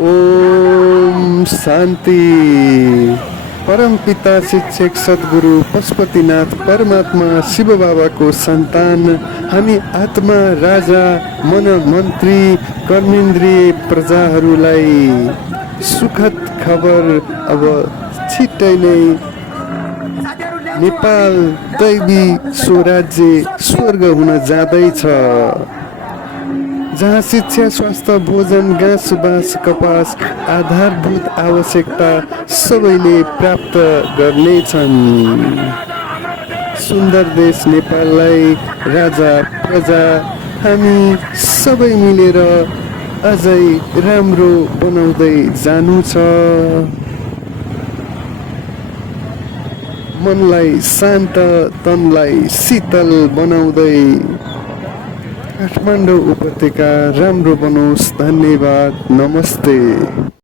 ओम शान्ति। परमपिता शिक्षक सद्गुरु पशुपतिनाथ परमात्मा शिव बाबाको सन्तान हामी आत्मा राजा मन मन्त्री कर्मेन्द्रीय प्रजाहरूलाई सुखद खबर अब छिट्टै नै नेपाल दैवी स्वराज्य स्वर्ग हुन जाँदैछ, जहाँ शिक्षा स्वास्थ्य भोजन घाँस बाँस कपास आधारभूत आवश्यकता सबैले प्राप्त गर्नेछन्। सुन्दर देश नेपाललाई राजा प्रजा हामी सबै मिलेर अझै राम्रो बनाउँदै जानु छ। मनलाई शान्त तनलाई शीतल बनाउँदै काठमाडौँ उपत्यका राम्रो बनोस्। धन्यवाद, नमस्ते।